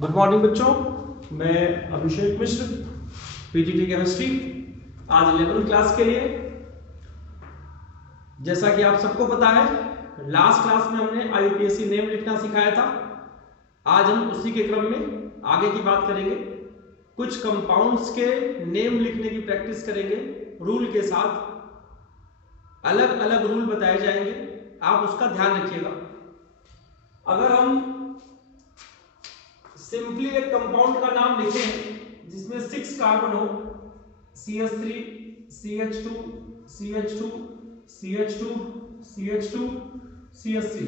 Good morning बच्चों, मैं अभिषेक मिश्र, PGT chemistry. आज 11वीं क्लास के लिए, जैसा कि आप सबको पता है, लास्ट क्लास में हमने आईयूपीएससी नेम लिखना सिखाया था। आज हम उसी के क्रम में आगे की बात करेंगे। कुछ कंपाउंड्स के नेम लिखने की प्रैक्टिस करेंगे रूल के साथ। अलग अलग रूल बताए जाएंगे, आप उसका ध्यान रखिएगा। अगर हम सिंपली एक कंपाउंड का नाम लिखें जिसमें 6 कार्बन हो, CH3, CH2, CH2, CH2, CH2, CH3,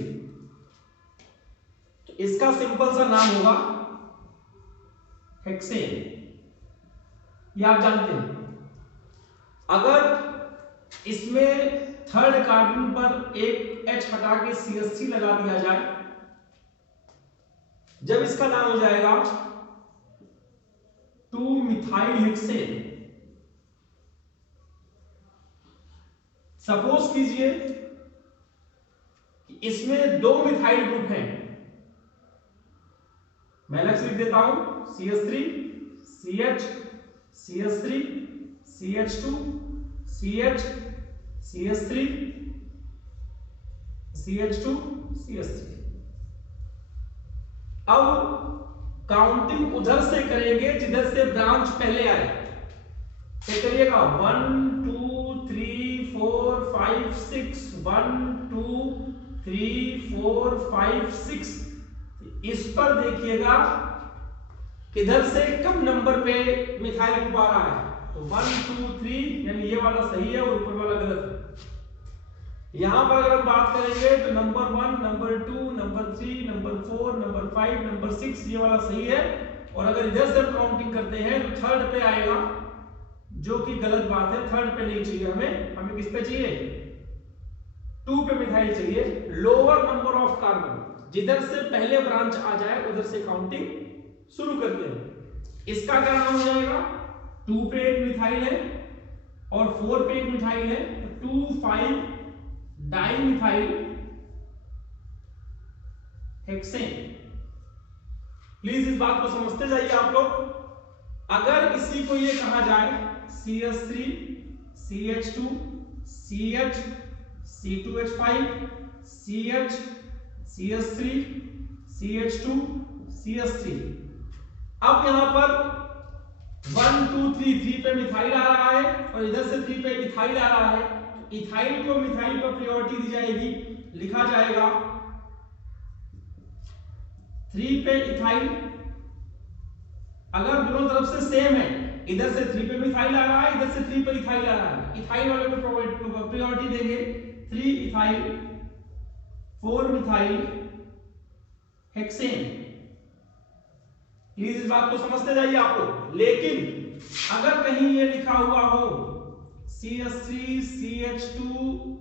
तो इसका सिंपल सा नाम होगा हेक्सेन। ये आप जानते हैं। अगर इसमें थर्ड कार्बन पर एक H हटा के CH3 लगा दिया जाए, जब इसका नाम हो जाएगा 2-मिथाइल हेक्सेन। सपोज कीजिए कि इसमें 2 मिथाइल ग्रुप हैं। मैं अलग से लिख देता हूं, CH3, CH, CH3, CH2, CH, CH3, CH2, CH3। अब काउंटिंग उधर से करेंगे जिधर से ब्रांच पहले आए। तो करिएगा 1 2 3 4 5 6, 1 2 3 4 5 6। इस पर देखिएगा किधर से कम नंबर पे मिथाइल ग्रुप आ रहा है। तो 1 2 3, यानी ये वाला सही है और ऊपर वाला गलत है। यहां पर अगर हम बात करेंगे तो number 1, number 2, number 3, number 4, number 5, number 6, ये वाला सही है। और अगर इधर से हम काउंटिंग करते हैं तो थर्ड पे आएगा, जो कि गलत बात है। थर्ड पे नहीं चाहिए हमें किस पे चाहिए? 2 पे मिथाइल चाहिए। लोअर नंबर ऑफ कार्बन, जिधर से पहले ब्रांच आ जाए उधर से काउंटिंग शुरू करते हैं। इसका क्या नाम हो जाएगा? 2 पे एक मिथाइल है और 4 पे एक मिथाइल है, तो 2,5 डाइमिथाइल हेक्सेन। प्लीज इस बात को समझते जाइए आप लोग। अगर इसी को ये कहा जाए CH3, CH2, CH, C2H5, CH, CH3, CH2, CH3। अब यहां पर 1 2 3 पे मिथाइल आ रहा है और इधर से 3 पे इथाइल आ रहा है। इथाइल को मिथाइल पर प्रायोरिटी दी जाएगी, लिखा जाएगा 3 पे इथाइल। अगर दोनों तरफ से सेम है, इधर से 3 पे मिथाइल आ रहा है, इधर से 3 पे इथाइल आ रहा है, इथाइल वाले को प्रायोरिटी देंगे। 3 इथाइल 4 मिथाइल हेक्सेन। प्लीज इस बात को समझते जाइए आप लोग। लेकिन अगर कहीं ये लिखा हुआ हो CH3, CH2,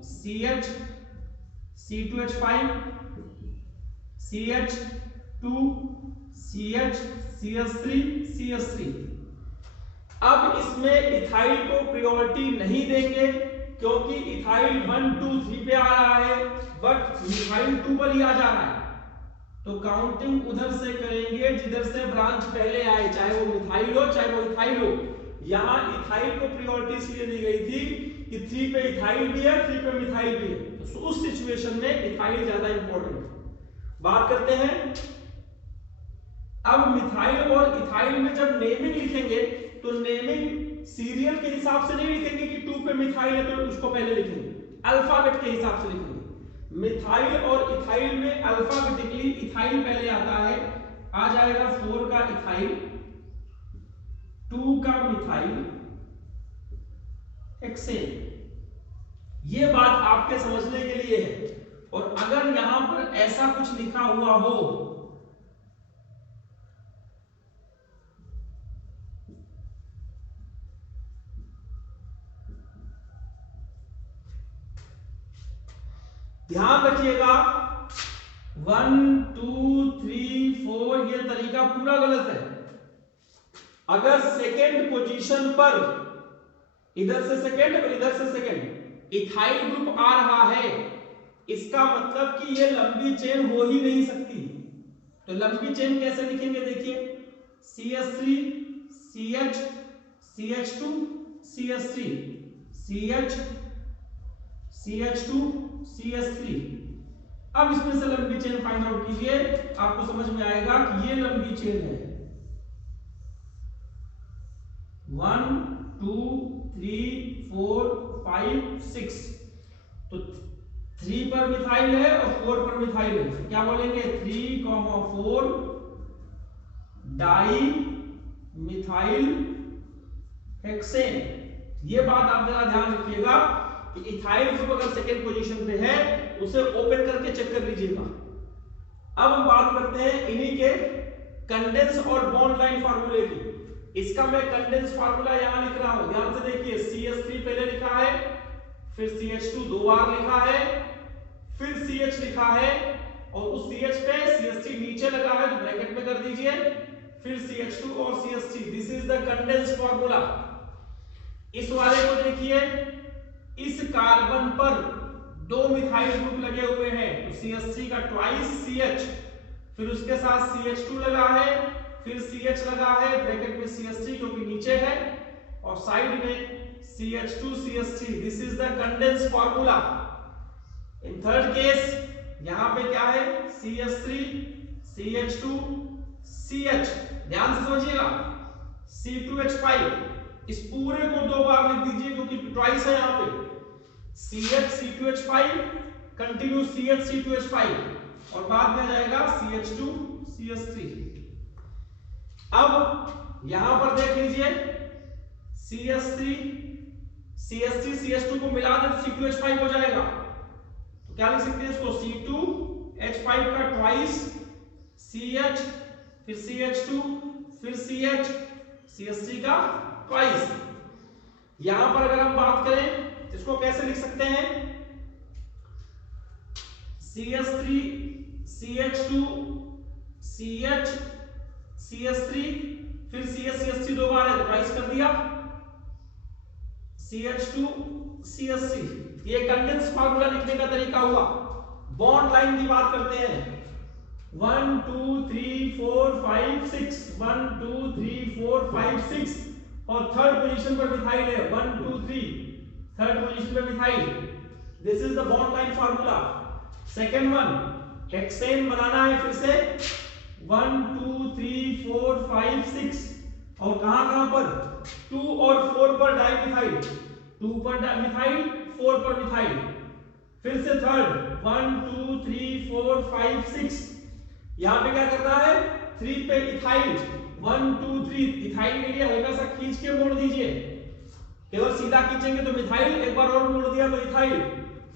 CH, C2H5, CH2, CH, CH3, CH3, अब इसमें इथाइल को प्रायोरिटी नहीं देंगे क्योंकि इथाइल 1 2 3 पे आ रहा है, बट मिथाइल 2 पर ही आ जा रहा है। तो काउंटिंग उधर से करेंगे जिधर से ब्रांच पहले आए, चाहे वो मिथाइल हो चाहे वो इथाइल हो। यहां इथाइल को प्रायोरिटी इसलिए दी गई थी कि 3 पे इथाइल भी है, 3 पे मिथाइल भी है, तो उस सिचुएशन में इथाइल ज्यादा इंपॉर्टेंट है। बात करते हैं अब मिथाइल और इथाइल में जब नेमिंग लिखेंगे तो नेमिंग सीरियल के हिसाब से नहीं लिखेंगे कि 2 पे मिथाइल है तो उसको पहले लिखेंगे, अल्फाबेट के हिसाब से लिखेंगे। मिथाइल और इथाइल में अल्फाबेटिकली इथाइल पहले आता है, आ जाएगा 4 का इथाइल, 2 का मिथाइल हेक्सेन। ये बात आपके समझने के लिए है। और अगर यहां पर ऐसा कुछ लिखा हुआ हो ध्यान रखिएगा, 1 2 3 4 ये तरीका पूरा गलत है। अगर सेकेंड पोजीशन पर इधर से सेकेंड और इधर से सेकेंड इथाइल ग्रुप आ रहा है, इसका मतलब कि ये लंबी चेन हो ही नहीं सकती। तो लंबी चेन कैसे लिखेंगे? देखिए CH3 CH CH2 CH3 CH CH2 CH3। अब इसमें से लंबी चेन फाइंड आउट कीजिए, आपको समझ में आएगा कि ये लंबी चेन है 1 2 3 4 5 6। तो 3 पर मिथाइल है और 4 पर मिथाइल है, तो क्या बोलेंगे 3, 4 डाई मिथाइल हेक्सेन। ये बात आप जरा ध्यान रखिएगा कि इथाइल ग्रुप अगर सेकेंड पोजीशन पे है उसे ओपन करके चेक कर लीजिएगा। अब हम बात करते हैं इन्हीं के कंडेंस और बॉन्ड लाइन फार्मूले की। इसका मैं कंडेंस फार्मूला यहां लिख रहा हूं, ध्यान से देखिए। CH3 पहले लिखा है, फिर CH2 दो बार लिखा है, फिर CH लिखा है और उस CH पे CH3 नीचे लगा है तो ब्रैकेट में कर दीजिए, फिर CH2 और CH3। This is the condense formula. इस वाले को देखिए, इस कार्बन पर दो मिथाइल ग्रुप लगे हुए हैं तो CH3 का ट्वाइस CH, फिर उसके साथ CH2 लगा है, फिर CH लगा है, ब्रैकेट में CH3 क्योंकि नीचे है और साइड में CH2 CH3। This is the condense formula. In third case यहां पे क्या है CH3 CH2 CH, ध्यान से समझिएगा, C2H5। इस पूरे को दो बार लिख दीजिए क्योंकि ट्वाइस है यहां पे। CH C2H5 continue CH C2H5 और बाद में आ जाएगा CH2 CH3। अब यहां पर देख लीजिए CH3 CH3 CH2 को मिला दें तो C2H5 हो जाएगा। तो क्या लिख सकते हैं इसको C2H5 का ट्वाइस CH, फिर CH2, फिर CH, CH3 का ट्वाइस। यहां पर अगर हम बात करें इसको कैसे लिख सकते हैं, CH3 CH2 CH CH3 फिर CH CH3 दो बार है तो ट्वाइस कर दिया, CH2 CH3। ये कंडेंस फार्मूला लिखने का तरीका हुआ। बॉन्ड लाइन की बात करते हैं, 1 2 3 4 5 6, 1 2 3 4 5 6 और थर्ड पोजीशन पर मिथाइल है 1 2 3, थर्ड पोजीशन पे methyl. This is the bond line formula. Second one, hexane बनाना है फिर से 1 2 3 4 5 6 और कहां पर 2 और 4 पर डाइमिथाइल, 2 पर मिथाइल 4 पर मिथाइल। फिर से थर्ड 1 2 3 4 5 6, यहां पे क्या करना है 3 पे इथाइल 1 2 3, इथाइल के लिए हल्का सा खींच के मोड़ दीजिए, केवल सीधा खींचेंगे तो मिथाइल, एक बार और मोड़ दिया तो इथाइल।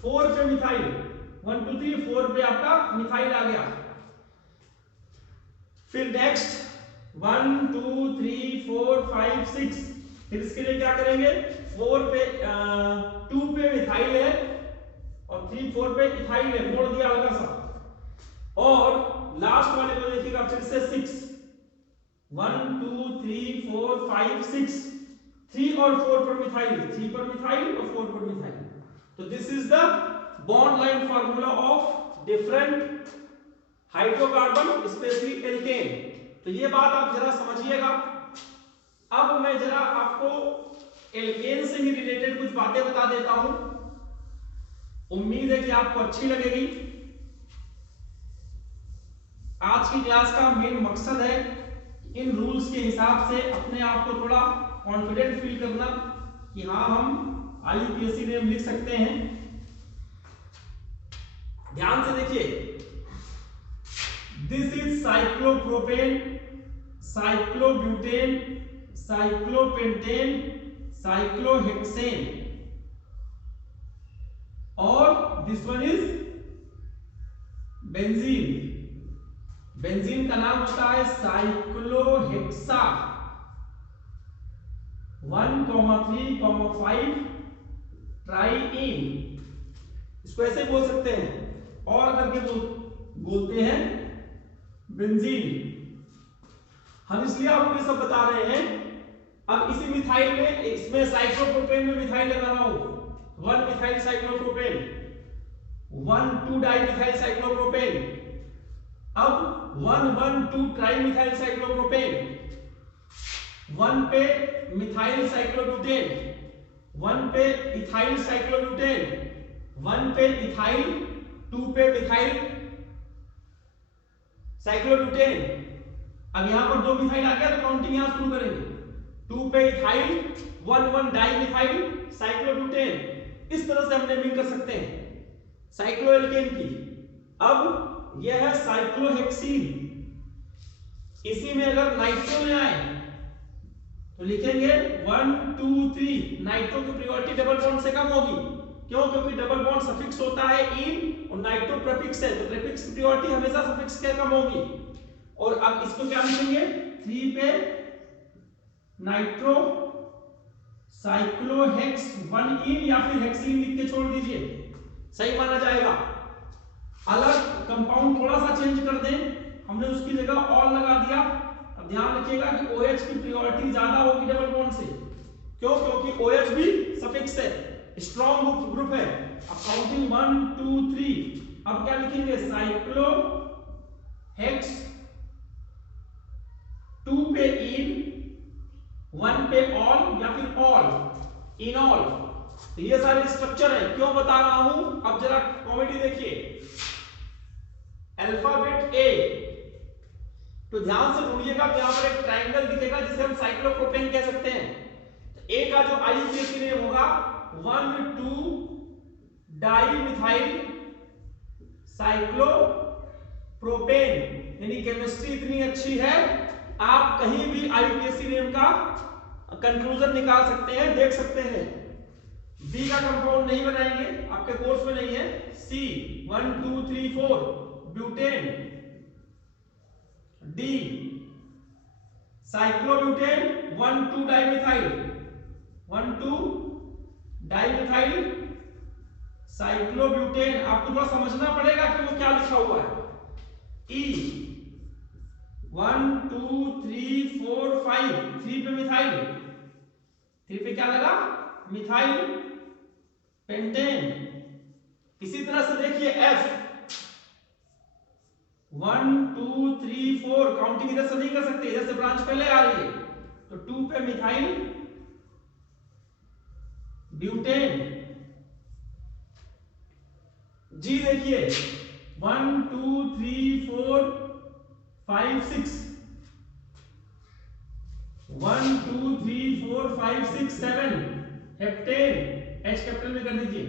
4 पे मिथाइल 1 2 3 4 पे आपका मिथाइल आ गया। फिर नेक्स्ट 1 2 3 4 5 6, फिर इसके लिए क्या करेंगे 4 पे 2 पे मिथाइल है और 3 4 पे इथाइल है, मोड़ दिया हल्का सा। और लास्ट वाले को देखिएगा फिर से 6 1 2 3 4 5 6, 3 और 4 पर मिथाइल, 3 पर मिथाइल और 4 पर मिथाइल। तो this is the bond line formula of different hydrocarbon specially alkane. तो ये बात आप जरा समझिएगा। अब मैं जरा आपको एल्केन से ही रिलेटेड कुछ बातें बता देता हूं, उम्मीद है कि आपको अच्छी लगेगी। आज की क्लास का मेन मकसद है इन रूल्स के हिसाब से अपने आप को थोड़ा कॉन्फिडेंट फील करना कि हाँ हम IUPAC नेम लिख सकते हैं। ध्यान से देखिए, this is cyclopropane, cyclobutane, cyclopentane, cyclohexane और this one is benzene. Benzene का नाम होता है साइक्लोहेक्सा 1,3,5 ट्राइइन। इसको ऐसे बोल सकते हैं और करके बोलते हैं बेंजीन। हम इसलिए आपको ये सब बता रहे हैं। अब इसी मिथाइल में, इसमें साइक्लोप्रोपेन में मिथाइल लगा रहा हूं 1 मिथाइल साइक्लोप्रोपेन, 1 2 डाइमिथाइल साइक्लोप्रोपेन, अब 1 1 2 ट्राइमिथाइल साइक्लोप्रोपेन 1 पे मिथाइल साइक्लोब्यूटेन, 1 पे इथाइल साइक्लोब्यूटेन, 1 पे इथाइल, 2 पे मिथाइल साइक्लोब्यूटेन। अब यहां पर 2 मिथाइल आ गया तो काउंटिंग यहां शुरू करेंगे। 2 पे इथाइल, 1 डाई मिथाइल साइक्लोब्यूटेन। इस तरह से हम नेमिंग कर सकते हैं साइक्लोएल्केन की। अब यह है साइक्लोहेक्सीन। इसी में अगर नाइट्रो में आए तो लिखेंगे 1 2 3। नाइट्रो की प्रायोरिटी डबल बॉन्ड से कम होगी। क्यों? क्योंकि डबल बॉन्ड सफिक्स होता है इन और नाइट्रो प्रीफिक्स है, तो प्रीफिक्स की प्रायोरिटी हमेशा सफिक्स के कम होगी। और अब इसको क्या लिखेंगे? 3 पे नाइट्रो साइक्लोहेक्स 1 इन या फिर हेक्सीन लिख के छोड़ दीजिए, सही माना जाएगा। अलग कंपाउंड थोड़ा सा चेंज कर दें, हमने उसकी जगह ऑल लगा दिया। अब ध्यान रखिएगा कि OH की प्रायोरिटी ज्यादा होगी डबल बॉन्ड से। क्यों? क्योंकि OH भी सफिक्स है, स्ट्रॉन्ग ग्रुप है। अब काउंटिंग 1 2 3। अब क्या लिखेंगे? साइक्लो हेक्स 2 पे इन, 1 पे ऑल या फिर ऑल, इनॉल। तो ये सारे स्ट्रक्चर है। क्यों बता रहा हूं? अब जरा कॉमेडी देखिए। अल्फाबेट ए, तो ध्यान से ढूंढिएगा कि यहां पर एक ट्रायंगल दिखेगा जिसे हम साइक्लोप्रोपेन कह सकते हैं। तो ए का जो आईयूपीएसी नेम होगा 1 2 डाई मिथाइल साइक्लोप्रोपेन। यानी केमिस्ट्री इतनी अच्छी है, आप कहीं भी आईयूपीएसी नेम का कंक्लूजन निकाल सकते हैं, देख सकते हैं। बी का कंपाउंड नहीं बनाएंगे, आपके कोर्स में नहीं है। सी 1 2 3 4 butane. D cyclobutane 1 2 dimethyl, 1 2 dimethyl cyclobutane. आपको थोड़ा समझना पड़ेगा कि वो क्या लिखा हुआ है। ई 1 2 3 4 5, 3 पे मिथाइल, 3 पे क्या लगा? Methyl pentane. इसी तरह से देखिए एफ 1 2 3 4। काउंटिंग इधर से नहीं कर सकते, इधर से ब्रांच पहले आ रही है, तो 2 पे मिथाइल ब्यूटेन। जी देखिए 1 2 3 4 5 6, 1 2 3 4 5 6 7 हेप्टेन। एच कैपिटल में कर दीजिए।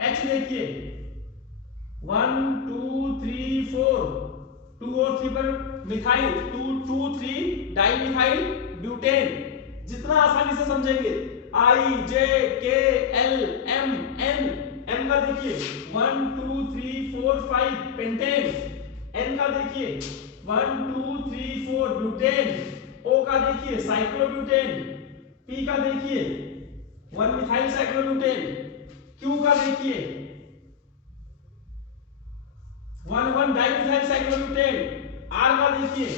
एच देखिए 1 2 3 4, 2 और 3 पर मिथाइल, 2 2 3 डाई मिथाइल ब्यूटेन। जितना आसानी से समझेंगे। आई जे के एल एम एन। एम का देखिए 1 2 3 4 5 पेंटेन। एन का देखिए 1 2 3 4 ब्यूटेन। ओ का देखिए साइक्लोब्यूटेन। पी का देखिए 1 मिथाइल साइक्लोब्यूटेन। क्यू का देखिए 1 1 डाइमिथाइल साइक्लोब्यूटेन। आर का देखिए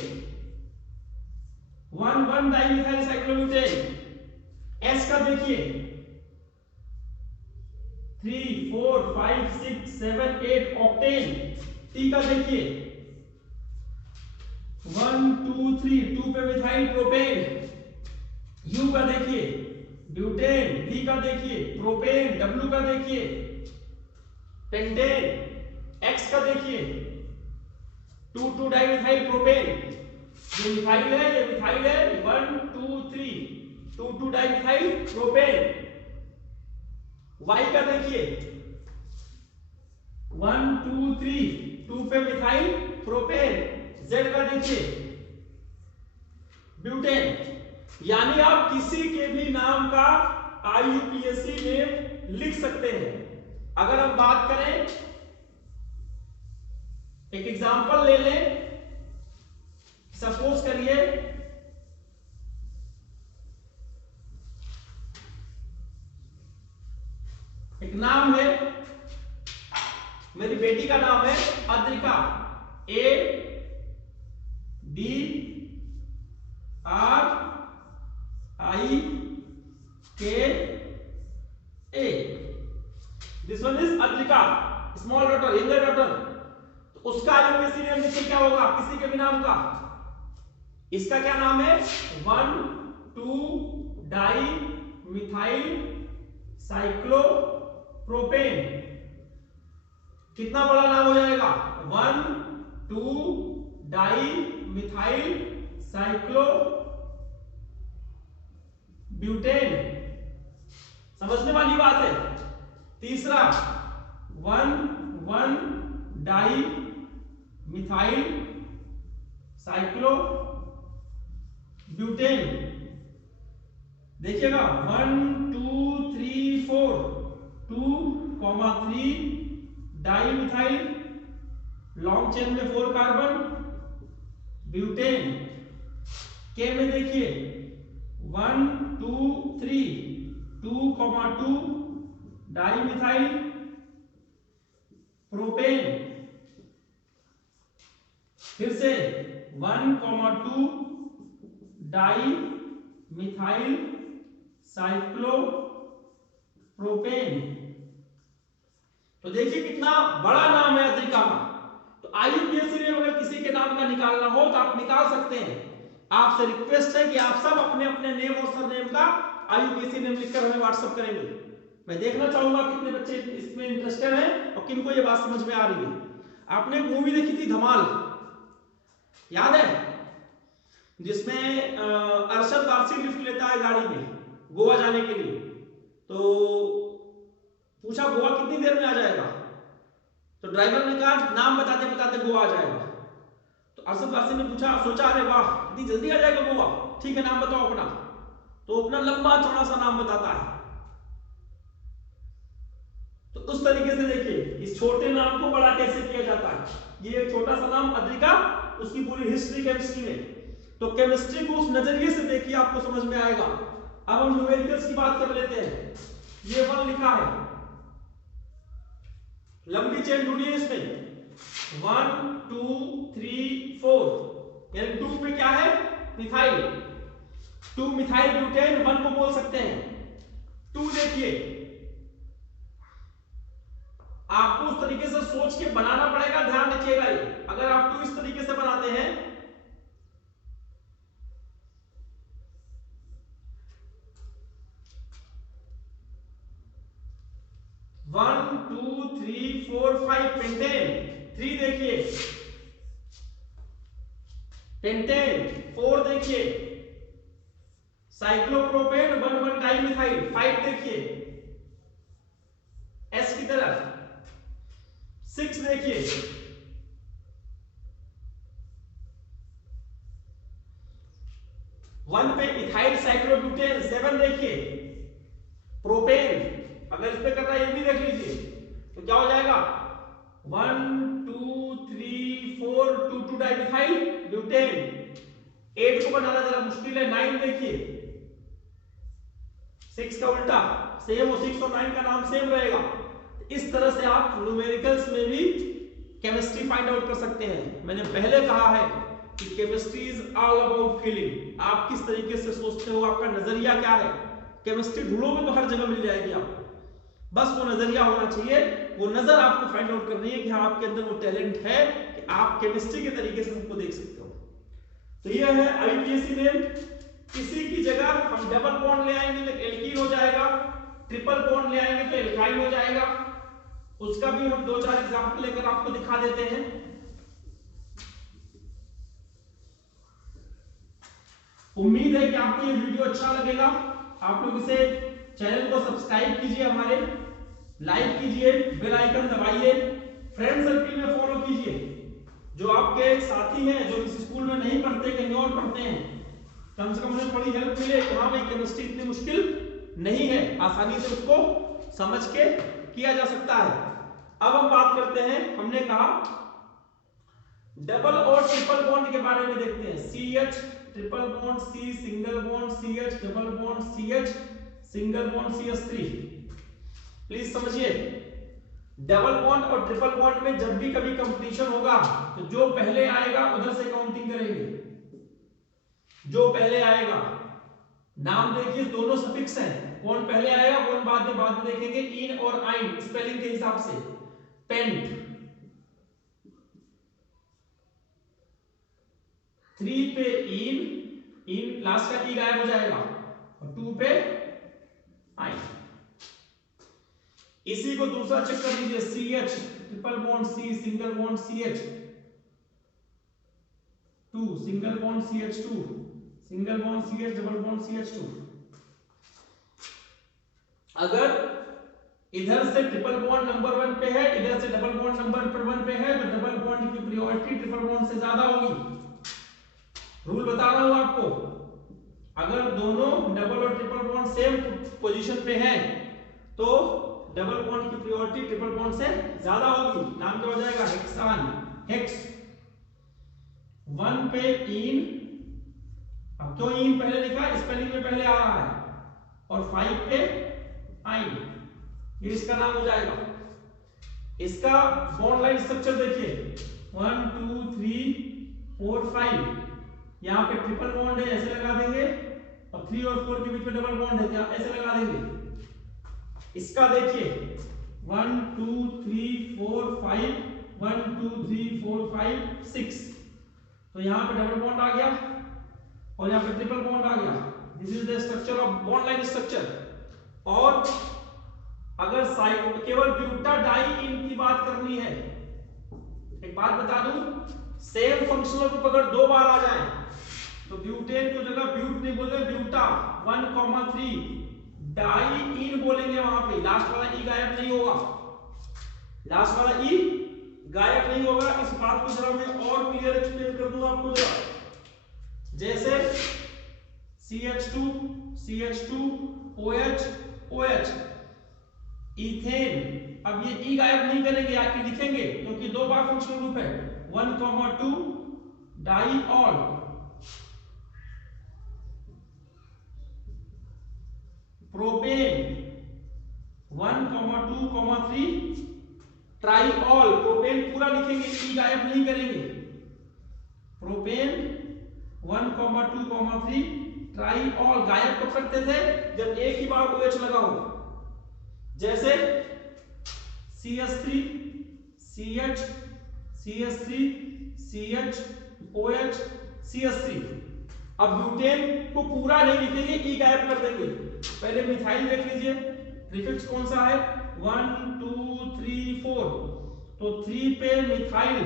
1 1 डाइमिथाइल साइक्लोब्यूटेन। एस का देखिए 3 4 5 6 7 8 ऑक्टेन। टी का देखिए 1 2 3, 2 पे मिथाइल प्रोपेन। यू का देखिए ब्यूटेन। वी का देखिए प्रोपेन। डब्ल्यू का देखिए पेंटेन। एक्स का देखिए 2 2 डाइमिथाइल प्रोपेन। ये मिथाइल है, ये मिथाइल है। 1 2 3 2 2 डाइमिथाइल प्रोपेन। वाई का देखिए 1 2 3 2 पे मिथाइल प्रोपेन। जेड का देखिए ब्यूटेन। यानी आप किसी के भी नाम का आईयूपीएसी नेम लिख सकते हैं। अगर हम बात करें, एक एग्जांपल ले लें। सपोज करिए एक नाम है, मेरी बेटी का नाम है Adrika. A D R I K A। This one is Adrika, small daughter, younger daughter. तो उसका आईयूपीएसी नेम देखिए क्या होगा किसी के भी नाम का। इसका क्या नाम है? 1,2 डाई मिथाइल साइक्लोप्रोपेन। कितना बड़ा नाम हो जाएगा? 1,2 डाई मिथाइल साइक्लोब्यूटेन। समझने वाली बात है। तीसरा 1,1 डाई मिथाइल साइक्लोब्यूटेन। देखिएगा 1 2 3 4 2,3 डाई मिथाइल, लॉन्ग चेन में 4 कार्बन, ब्यूटेन। के में देखिए 1 2 3 2,2 डाई मिथाइल प्रोपेन। फिर से 1,2 डाई मिथाइल साइक्लोप्रोपेन। तो देखिए कितना बड़ा नाम है अद्रिका का। तो आईयूपीएससी में अगर किसी के नाम का निकालना हो तो आप निकाल सकते हैं। आपसे रिक्वेस्ट है कि आप सब अपने अपने नेम और सरनेम का आईयूपीएससी नेम लिखकर हमें व्हाट्सएप करेंगे। मैं देखना चाहूंगा कितने बच्चे इसमें इंटरेस्टेड हैं और किनको ये बात समझ में आ रही है। आपने एक मूवी देखी थी धमाल, याद है? जिसमें अरशद वारसी लिफ्ट लेता है गाड़ी में गोवा जाने के लिए। तो पूछा गोवा कितनी देर में आ जाएगा? तो ड्राइवर ने कहा नाम बताते बताते गोवा आ जाएगा। तो अरशद वारसी ने सोचा अरे वाह इतनी जल्दी आ जाएगा गोवा, ठीक है नाम बताओ अपना। तो अपना लंबा चौड़ा सा नाम बताता है। तो उस तरीके से देखिए इस छोटे नाम को बड़ा कैसे किया जाता है। ये एक छोटा सा नाम अद्रिका, उसकी पूरी हिस्ट्री केमिस्ट्री में। तो केमिस्ट्री को उस नजरिए से देखिए, आपको समझ में आएगा। अब हम न्यूमेरिकल्स की बात कर लेते हैं। ये 1 लिखा है, लंबी चेन ढूंढिए इसमें 1 2 3 4, यानी 2 पे क्या है? मिथाइल, 2 मिथाइल ब्यूटेन 1 को बोल सकते हैं। 2 देखिए आपको उस तरीके से सोच के बनाना पड़ेगा, ध्यान रखिएगा। ये अगर आप 2 इस तरीके से बनाते हैं 1 2 3 4 5 पेंटेन। 3 देखिए पेंटेन। 4 देखिए साइक्लोप्रोपेन 1,1 डाई मिथाइल। 5 देखिए एस की तरफ। 6 देखिए 1 पे इथाइल साइक्लोब्यूटेन। 7 देखिए प्रोपेन। अगर इस पे करना है ये भी देख लीजिए तो क्या हो जाएगा? 1 2 3 4 2 डाई मिथाइल ब्यूटेन। 8 को बनाना जरा मुश्किल है। 9 देखिए 6 का उल्टा सेम हो, 6 और 9 का नाम सेम रहेगा। इस तरह से आप न्यूमेरिकल्स में भी केमिस्ट्री फाइंड आउट कर सकते हैं। मैंने पहले कहा है कि chemistry is all about feeling. आप किस तरीके से सोचते हो, आपका नजरिया क्या है। केमिस्ट्री ढूंढोगे तो हर जगह मिल जाएगी आपको, बस वो नजरिया होना चाहिए। वो नजर आपको फाइंड आउट करनी है कि हाँ आपके अंदर वो टैलेंट है कि आप केमिस्ट्री के तरीके से सबको देख सकते हो। तो ये है आईयूपीएससी नेम। किसी की जगह हम डबल बॉन्ड ले आएंगे तो एल्कीन हो जाएगा, ट्रिपल बॉन्ड ले आएंगे तो एल्काइल हो जाएगा। उसका भी हम 2-4 एग्जांपल लेकर आपको दिखा देते हैं। उम्मीद है कि आपको ये वीडियो अच्छा लगेगा। आप लोग इसे चैनल को सब्सक्राइब कीजिए, हमारे लाइक कीजिए, बेल आइकन दबाइए, फ्रेंड सर्किल में फॉलो कीजिए। जो आपके साथी हैं जो किसी स्कूल में नहीं पढ़ते, कहीं और पढ़ते हैं, कम से कम उन्हें थोड़ी हेल्प मिले कि हाँ भाई केमिस्ट्री इतनी मुश्किल नहीं है, आसानी से उसको समझ के किया जा सकता है। अब हम बात करते हैं, हमने कहा डबल और ट्रिपल बॉन्ड के बारे में देखते हैं। CH triple bond, C single bond, CH double bond, CH single bond, CH3। Please समझिए, डबल बॉन्ड और ट्रिपल बॉन्ड में जब भी कभी कंपटीशन होगा तो जो पहले आएगा उधर से काउंटिंग करेंगे। जो पहले आएगा, नाम देखिए दोनों सफिक्स हैं, कौन पहले आएगा कौन बाद में देखेंगे। इन और आइन स्पेलिंग के हिसाब से। पेंट 3 3 पे इन लास्ट का ई गायब हो जाएगा और 2 पे आई। इसी को दूसरा चेक कर लीजिए, CH triple bond C single bond CH 2 single bond CH2 single bond CH double bond CH2। अगर इधर से ट्रिपल बॉन्ड नंबर 1 पे है, इधर से डबल बॉन्ड नंबर 1 पे है, तो डबल बॉन्ड की प्रायोरिटी ट्रिपल बॉन्ड से ज्यादा होगी। रूल बता रहा हूं आपको, अगर दोनों डबल और ट्रिपल बॉन्ड सेम पोजीशन पे हैं तो डबल बॉन्ड की प्रायोरिटी ट्रिपल बॉन्ड से ज्यादा होगी। नाम क्या हो जाएगा, हेक्सान, हेक्स। 1 पे इन, अब क्यों इन पहले लिखा, स्पेलिंग में पहले आ रहा है, और 5 पे आइन, ये इसका नाम हो जाएगा। इसका बॉन्ड लाइन स्ट्रक्चर देखिए, 1 2 3 4 5, यहां पे ट्रिपल बॉन्ड है, ऐसे लगा देंगे, और 3 और 4 के बीच में डबल बॉन्ड है, क्या ऐसे लगा देंगे। इसका देखिए 1 2 3 4 5, 1 2 3 4 5 6, तो यहां पे डबल बॉन्ड आ गया और यहां पे ट्रिपल बॉन्ड आ गया। This is the structure of bond line structure. और अगर साइड केवल ब्यूटाडाइइन की बात करनी है, एक बात बता दूं, सेम फंक्शनल ग्रुप अगर 2 बार आ जाए तो ब्यूटेन की जगह ब्यूट नहीं बोले, ब्यूटा 1,3 डाइइन बोलेंगे। वहां पे लास्ट वाला ई गायब नहीं होगा, लास्ट वाला ई गायब नहीं होगा। इस बात को जरा मैं और क्लियर एक्सप्लेन कर दूं आपको जरा। जैसे CH2 CH2 OH OH ethane, अब ये ई गायब नहीं करेंगे, आके लिखेंगे क्योंकि 2 बार फंक्शनल ग्रुप है। 1,2 डाइऑल, प्रोपेन 1,2,3 ट्राइऑल, प्रोपेन पूरा लिखेंगे, ई गायब नहीं करेंगे। प्रोपेन 1,2,3 ट्राइऑल, गायब कब करते थे, जब एक ही बार OH लगा हो। जैसे CH3 CH CH3 CH OH CH3। अब ब्यूटेन को पूरा नहीं लिखेंगे, ई गायब कर देंगे। पहले मिथाइल देख लीजिए, प्रीफिक्स कौन सा है, 1 2 3 4, तो 3 पे मिथाइल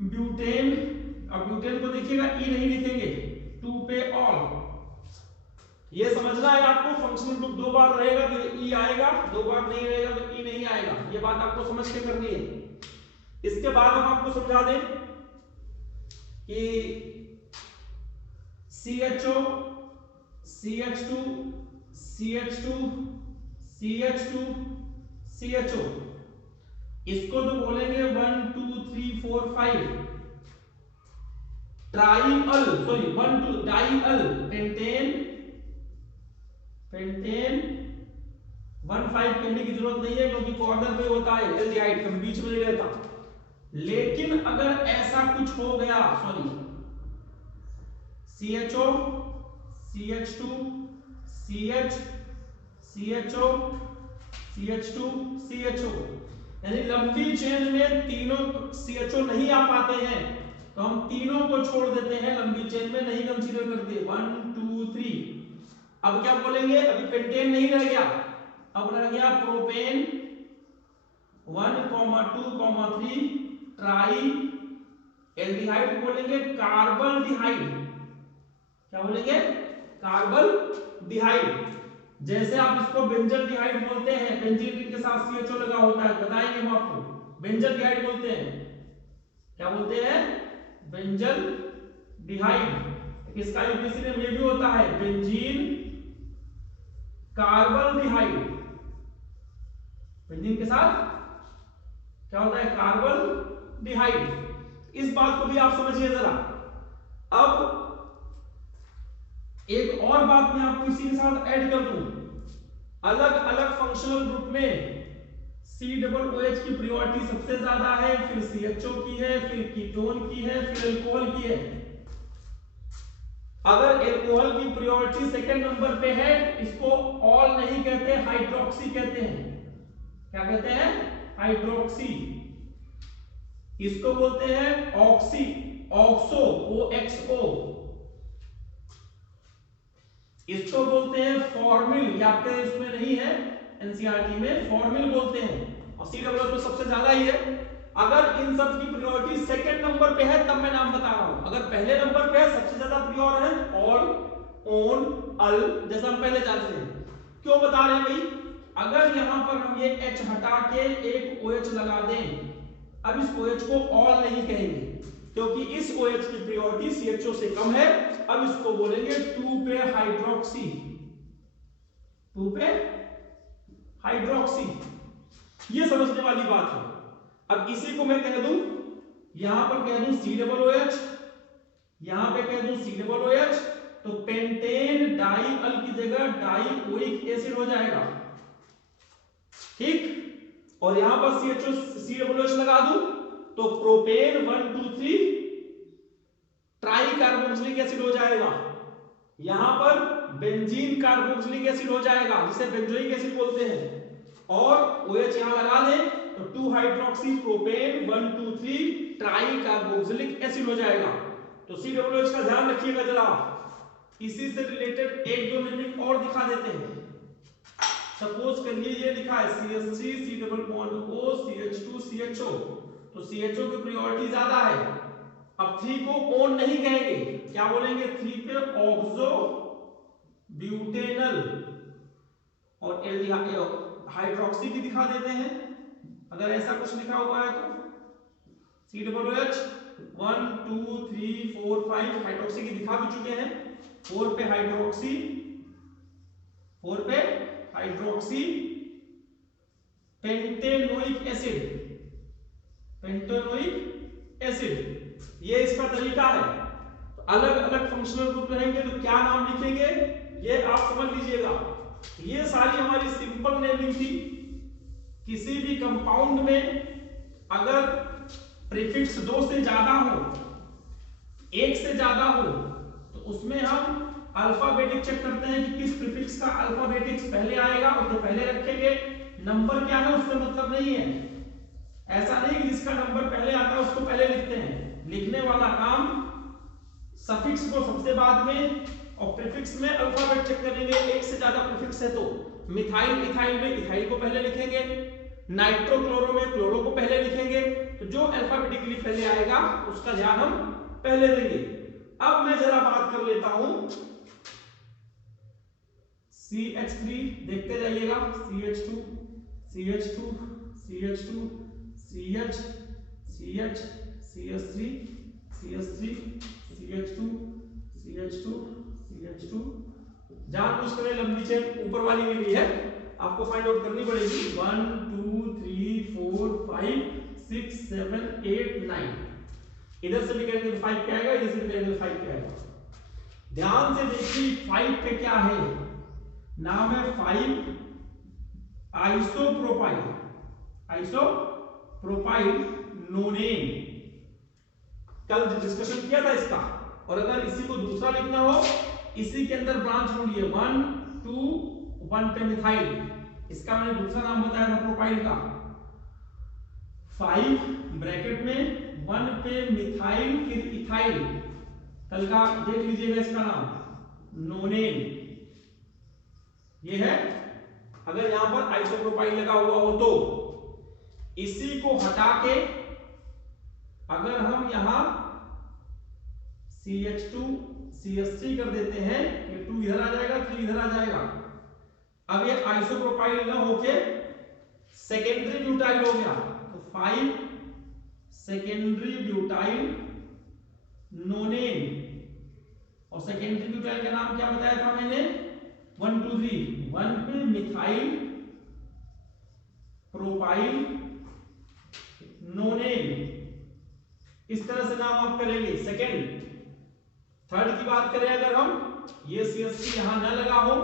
ब्यूटेन, अब ब्यूटेन को देखिएगा ई नहीं लिखेंगे, 2 पे ऑल। ये समझना है आपको, फंक्शनल ग्रुप 2 बार रहेगा तो ई आएगा, 2 बार नहीं रहेगा तो ई नहीं आएगा। ये बात आपको समझ के करनी है। इसके बाद हम आपको समझा दें कि CHO CH2 CH2 CH2 CHO, इसको तो बोलेंगे 1 2 3 4 5 ट्राइअल, सॉरी 1 2 डाइअल, पेंटेन 1 5 कहने की जरूरत नहीं है क्योंकि कॉर्नर पे होता है एल्डिहाइड, कभी बीच में नहीं रहता। लेकिन अगर ऐसा कुछ हो गया, sorry CHO CH2 CH CHO CH2 CHO, यानी लंबी चेन में तीनों CHO नहीं आ पाते हैं तो हम तीनों को छोड़ देते हैं, लंबी चेन में नहीं कंसीडर करते। 1 2 3, अब क्या बोलेंगे, अभी पेंटेन नहीं रह गया, अब रह गया प्रोपेन 1,2,3 ट्राई एल्डिहाइड बोलेंगे कार्बल्डिहाइड, क्या बोलेंगे, कार्बल्डिहाइड। जैसे आप इसको बेंजल्डिहाइड बोलते हैं, बेंजीन के साथ CHO लगा होता है, बताएंगे हम आपको, बेंजल्डिहाइड बोलते हैं, क्या बोलते हैं, बेंजल्डिहाइड। इसका यूपीसी नेम ये भी होता है बेंजीन कार्बल्डिहाइड, बेंजीन के साथ क्या होता है, कार्बल्डिहाइड। इस बात को भी आप समझिए जरा। अब एक और बात मैं आपको इसी के साथ ऐड कर दूं, अलग अलग फंक्शनल ग्रुप में COOH की प्रायोरिटी सबसे ज्यादा है, फिर CHO की है, फिर कीटोन की है, फिर अल्कोहल की है। अगर अल्कोहल की प्रायोरिटी सेकंड नंबर पे है, इसको ऑल नहीं कहते, हाइड्रोक्सी कहते हैं। क्या कहते हैं, हाइड्रोक्सी। इसको बोलते हैं ऑक्सी, ऑक्सो, OXO। इसको बोलते हैं फॉर्मिल, ये आपके इसमें नहीं है, एनसीईआरटी में फॉर्मिल बोलते हैं, और CWS में सबसे ज्यादा ही है। अगर इन सब की प्रायोरिटी सेकंड नंबर पे है तब मैं नाम बता रहा हूं, अगर पहले नंबर पे है सबसे ज्यादा प्रियोर है ऑल, ओन, अल, जैसा हम पहले जानते हैं। क्यों बता रहे हैं भाई, अगर यहां पर हम ये H हटा के एक OH लगा दें, अब इस OH को ऑल नहीं कहेंगे क्योंकि इस OH की प्रायोरिटी CHO से कम है। अब इसको बोलेंगे 2 पे हाइड्रोक्सी, 2 पे हाइड्रोक्सी। ये समझने वाली बात है। अब इसी को मैं कह दूं, यहां पर कह दूं COOH, यहां पे कह दूं COOH, तो पेंटेन डाई अल की जगह डाइओइक एसिड हो जाएगा, ठीक। और यहां पर COOH लगा दूं तो प्रोपेन 1 2 3 ट्राई कार्बोक्सिलिक एसिड हो जाएगा। यहां पर बेंजीन कार्बोक्सिलिक एसिड हो जाएगा जिसे बेंजोइक एसिड बोलते हैं, और OH यहां लगा दें तो 2 hydroxy propane 1 2 3 try carboxylic acid हो जाएगा। तो COOH का ध्यान रखिएगा जरा। इसी से रिलेटेड एक दो मीनिंग और दिखा देते हैं। सपोज करिए ये लिखा है CH3 C double bond O CH2 CHO, तो CHO की प्रायोरिटी ज्यादा है। अब 3 को ओन नहीं कहेंगे, क्या बोलेंगे, 3 पे ऑक्सो ब्यूटेनल, और हाइड्रोक्सी भी दिखा देते हैं अगर ऐसा कुछ लिखा हुआ है तो। COOH 1 2 3 4 5 हाइड्रोक्सी की दिखा भी चुके हैं, 4 पे हाइड्रोक्सी, 4 पे hydroxy pentanoic acid, pentanoic acid, ये इसका तरीका है। तो अलग अलग फंक्शनल ग्रुप रहेंगे तो क्या नाम लिखेंगे ये आप समझ लीजिएगा। ये सारी हमारी सिंपल नेमिंग थी। किसी भी कंपाउंड में अगर प्रीफिक्स 2 से ज्यादा हो, 1 से ज्यादा हो, तो उसमें हम अल्फाबेटिक चेक करते हैं कि किस प्रीफिक्स का अल्फाबेटिक्स पहले आएगा उसे पहले रखेंगे। नंबर क्या है उससे मतलब नहीं है, ऐसा नहीं कि जिसका नंबर पहले आता है उसको पहले लिखते हैं। लिखने वाला काम सफिक्स को सबसे बाद में, और प्रीफिक्स में अल्फाबेट चेक करेंगे। 1 से ज्यादा प्रीफिक्स है तो मिथाइल इथाइल में इथाइल को पहले लिखेंगे, नाइट्रो क्लोरो में क्लोरो को पहले लिखेंगे। तो जो अल्फाबेटिकली पहले आएगा उसका ध्यान हम पहले देंगे। अब मैं जरा बात कर लेता हूं CH3, देखते जाइएगा, CH2 CH2 CH2 CH CH CH3 CH3 CH2 CH2 CH2, जानबूझ कर लंबी चेन ऊपर वाली मिली है, आपको फाइंड आउट करनी पड़ेगी। 1 2 3 4 5 6 7 8 9, इधर से भी करेंगे तो 5 पे आएगा, इधर से भी करेंगे तो 5 पे आएगा। ध्यान से देखिए 5 पे क्या है, नाम है 5 आइसोप्रोपाइल, आइसोप्रोपाइल नोनेन। कल डिस्कशन किया था इसका। और अगर इसी को दूसरा लिखना हो, इसी के अंदर ब्रांच ढूंढिए 1 2 1 पे मिथाइल, इसका मैंने दूसरा नाम बताया था प्रोपाइल का। 5 ब्रैकेट में 1 पे मिथाइल फिर इथाइल, कल का देख लीजिएगा इसका नाम नोनेन, ये है। अगर यहां पर आइसोप्रोपाइल लगा हुआ हो तो इसी को हटा के अगर हम यहां CH2 CH3 कर देते हैं, ये 2 इधर आ जाएगा, 3 इधर आ जाएगा। अब ये आइसोप्रोपाइल ना होके सेकेंडरी ब्यूटाइल हो गया, तो 5 सेकेंडरी ब्यूटाइल नोनेन। और सेकेंडरी ब्यूटाइल का नाम क्या बताया था मैंने, 1 2 3, 1 पे मिथाइल प्रोपाइल नोनेन, इस तरह से नाम आप करेंगे। सेकेंड थर्ड की बात करें अगर हम, ये CH3 यहां ना लगा हो,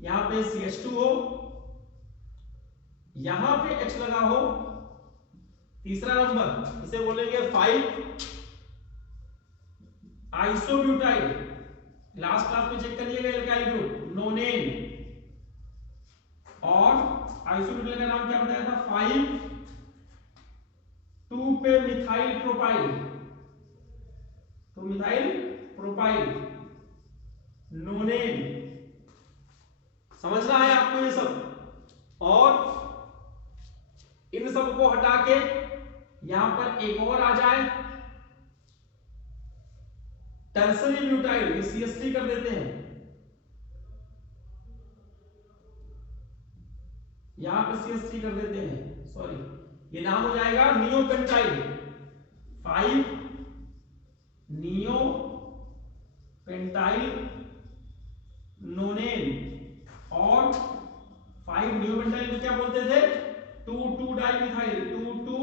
यहां पे CH2 हो, यहां पे H लगा हो, तीसरा नंबर इसे बोलेंगे 5 आइसोब्यूटाइल। लास्ट क्लास में चेक करिएगा एल्काइल ग्रुप नोनेन, और आइसोब्यूटाइल का नाम क्या बताया था, 5 2 पे मिथाइल प्रोपाइल, तो मिथाइल प्रोपाइल नोनेन, समझना है आपको ये सब। और इन सब को हटा के यहां पर एक और आ जाए टर्सरी ब्यूटाइल, ये CH3 कर देते हैं, यहां पर CH3 कर देते हैं, सॉरी, ये नाम हो जाएगा नियोपेंटाइल, 5 नियोपेंटाइल नोनेन, और 5 नियोपेंटाइल को क्या बोलते थे, 2,2 डाइमिथाइल, 2,2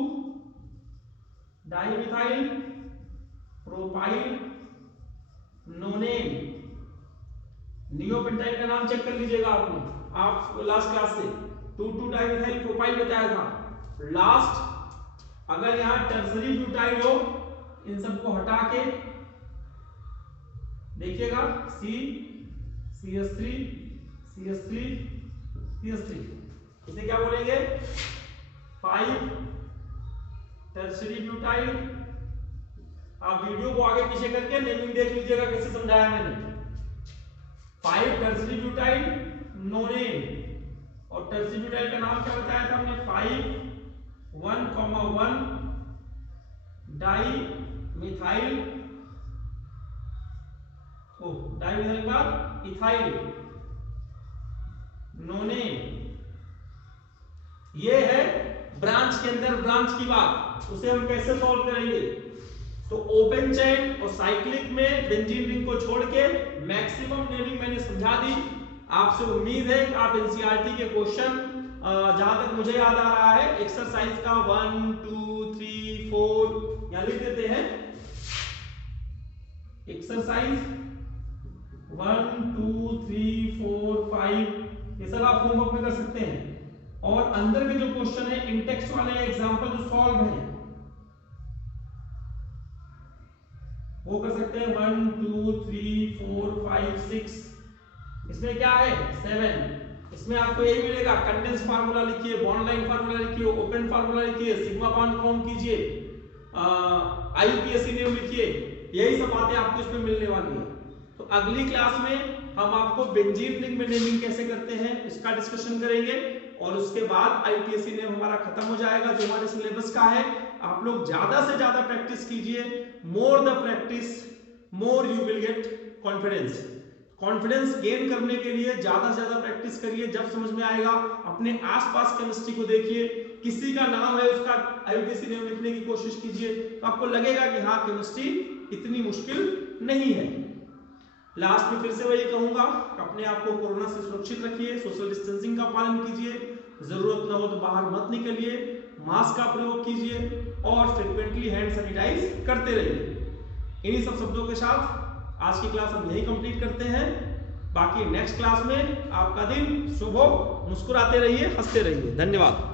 डाइमिथाइल प्रोपाइल नोनेन। नियोपेंटाइल का नाम चेक कर लीजिएगा आपने, आप लास्ट क्लास से 2,2 डाइमिथाइल प्रोपाइल बताया था लास्ट। अगर यहां टर्सरी ब्यूटाइल हो, इन सबको हटा के देखिएगा CH3 CH3 CH3, इसे क्या बोलेंगे, 5 टर्सरी ब्यूटाइल। आप वीडियो को आगे पीछे करके नेमिंग देख लीजिएगा कैसे समझाया मैंने। 5 टर्सरी ब्यूटाइल नोनेन, और टर्सरी ब्यूटाइल का नाम क्या बताया था हमने, 5 1,1 डाइमिथाइल, डाइमिथाइल के बाद इथाइल नोनेन। ये है ब्रांच के अंदर ब्रांच की बात, उसे हम कैसे सॉल्व करेंगे। तो ओपन चेन और साइक्लिक में बेंजीन रिंग को छोड़ के मैक्सिमम नेमिंग मैंने समझा दी। आपसे उम्मीद है कि आप एनसीईआरटी के क्वेश्चन, जहां तक मुझे याद आ रहा है, एक्सरसाइज का 1 2 3 4 यहां लिख देते हैं, एक्सरसाइज 1 2 3 4 5 ये सब आप होमवर्क में कर सकते हैं। और अंदर के जो क्वेश्चन है इंटेक्स वाले एग्जांपल जो सॉल्व हैं वो कर सकते हैं 1 2 3 4 5 6। इसमें क्या है 7, इसमें आपको यही मिलेगा, कंडेंस फार्मूला लिखिए, बॉन्ड लाइन फार्मूला लिखिए, ओपन फार्मूला लिखिए, सिग्मा बॉन्ड फॉर्म कीजिए, आईयूपीएसी नेम लिखिए, यही सब बातें आपको इसमें मिलने वाली है। तो अगली क्लास में हम आपको बेंजीन रिंग में नेमिंग कैसे करते हैं इसका डिस्कशन करेंगे, और उसके बाद आईयूपीएसी नेम हमारा खत्म हो जाएगा जो हमारे सिलेबस का है। आप लोग ज्यादा से ज्यादा प्रैक्टिस कीजिए, more the practice more you will get confidence. Confidence gain करने के लिए ज्यादा से ज्यादा प्रैक्टिस करिए, जब समझ में आएगा अपने आसपास केमिस्ट्री को देखिए, किसी का नाम है उसका आईयूपीएसी नेम लिखने की कोशिश कीजिए, तो आपको लगेगा कि हाँ केमिस्ट्री इतनी मुश्किल नहीं है। लास्ट में फिर से वही कहूंगा, अपने आप को कोरोना से सुरक्षित रखिए, सोशल डिस्टेंसिंग का पालन कीजिए, जरूरत न हो तो बाहर मत निकलिए, मास्क का प्रयोग कीजिए और फ्रिक्वेंटली हैंड सैनिटाइज करते रहिए। इन्हीं सब शब्दों के साथ आज की क्लास हम यही कंप्लीट करते हैं। बाकी नेक्स्ट क्लास में आपका दिन शुभ हो, मुस्कुराते रहिए, हंसते रहिए। धन्यवाद।